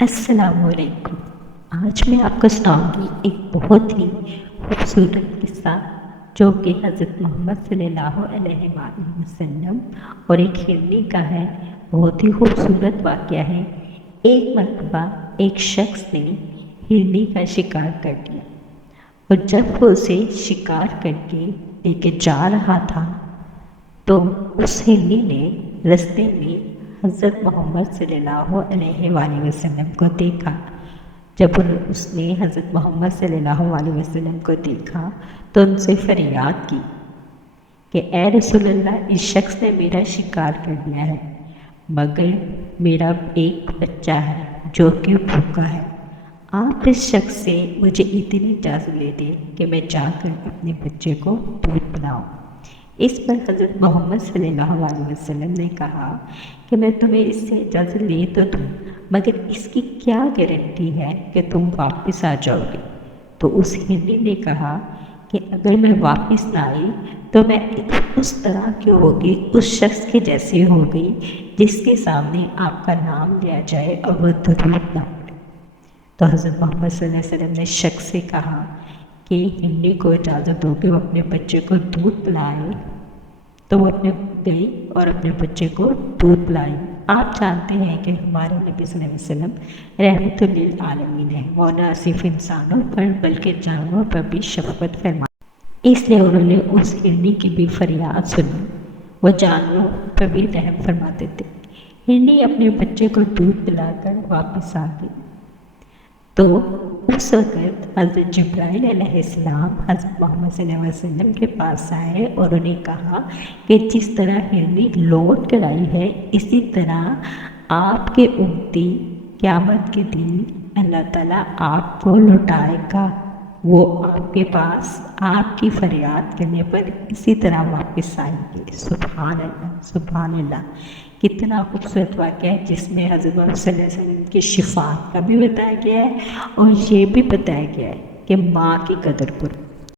السلام علیکم۔ آج میں آپ کو سناؤں گی ایک بہت ہی خوبصورت قصہ جو کہ حضرت محمد صلی اللہ علیہ وآلہ وسلم اور ایک ہرنی کا ہے۔ بہت ہی خوبصورت واقعہ ہے۔ ایک مرتبہ ایک شخص نے ہرنی کا شکار کر لیا اور جب وہ اسے شکار کر کے لے کے جا رہا تھا تو اس ہرنی نے رستے میں حضرت محمد صلی اللہ علیہ وآلہ وسلم کو دیکھا۔ جب اس نے حضرت محمد صلی اللہ علیہ وسلم کو دیکھا تو ان سے فریاد کی کہ اے رسول اللہ، اس شخص نے میرا شکار کر لیا ہے، مگر میرا ایک بچہ ہے جو کہ بھوکا ہے۔ آپ اس شخص سے مجھے اتنی اجازت دے دیں کہ میں جا کر اپنے بچے کو دودھ پلاؤں۔ اس پر حضرت محمد صلی اللہ علیہ وسلم نے کہا کہ میں تمہیں اس سے اجازت لے تو دوں، مگر اس کی کیا گارنٹی ہے کہ تم واپس آ جاؤ گے؟ تو اس ہرنی نے کہا کہ اگر میں واپس نہ آئی تو میں اس طرح کی ہوگی، اس شخص کے جیسی ہوگی جس کے سامنے آپ کا نام لیا جائے اور وہ درود نہ پڑے۔ تو حضرت محمد صلی اللہ علیہ وسلم نے شخص سے کہا کہ ہرنی کو اجازت دو کہ وہ اپنے بچے کو دودھ پلائے۔ تو وہ گئی اور اپنے بچے کو دودھ پلائی۔ آپ جانتے ہیں کہ ہمارے نبی صلی اللہ علیہ وسلم رحمت للعالمین ہے، وہ نہ صرف انسانوں پر بلکہ جانوروں پر بھی شفقت فرماتے، اس لیے انہوں نے اس ہرنی کی بھی فریاد سنی، وہ جانوروں پر بھی رحم فرماتے تھے۔ ہرنی اپنے بچے کو دودھ پلا کر واپس آ گئی تو اس وقت حضرت جبرائیل علیہ السلام حضرت محمد صلی اللہ علیہ وسلم کے پاس آئے اور انہیں کہا کہ جس طرح ہرنی لوٹ کر آئی ہے اسی طرح آپ کے امتی قیامت کے دن اللہ تعالیٰ آپ کو لوٹائے گا، وہ آپ کے پاس آپ کی فریاد کرنے پر اسی طرح واپس آئیں گے۔ سبحان اللہ، سبحان اللہ۔ کتنا خوبصورت واقعہ ہے جس میں حضرت محمد صلی اللہ علیہ وسلم کی شفاعت کا بھی بتایا گیا ہے اور یہ بھی بتایا گیا ہے کہ ماں کی قدر کرو۔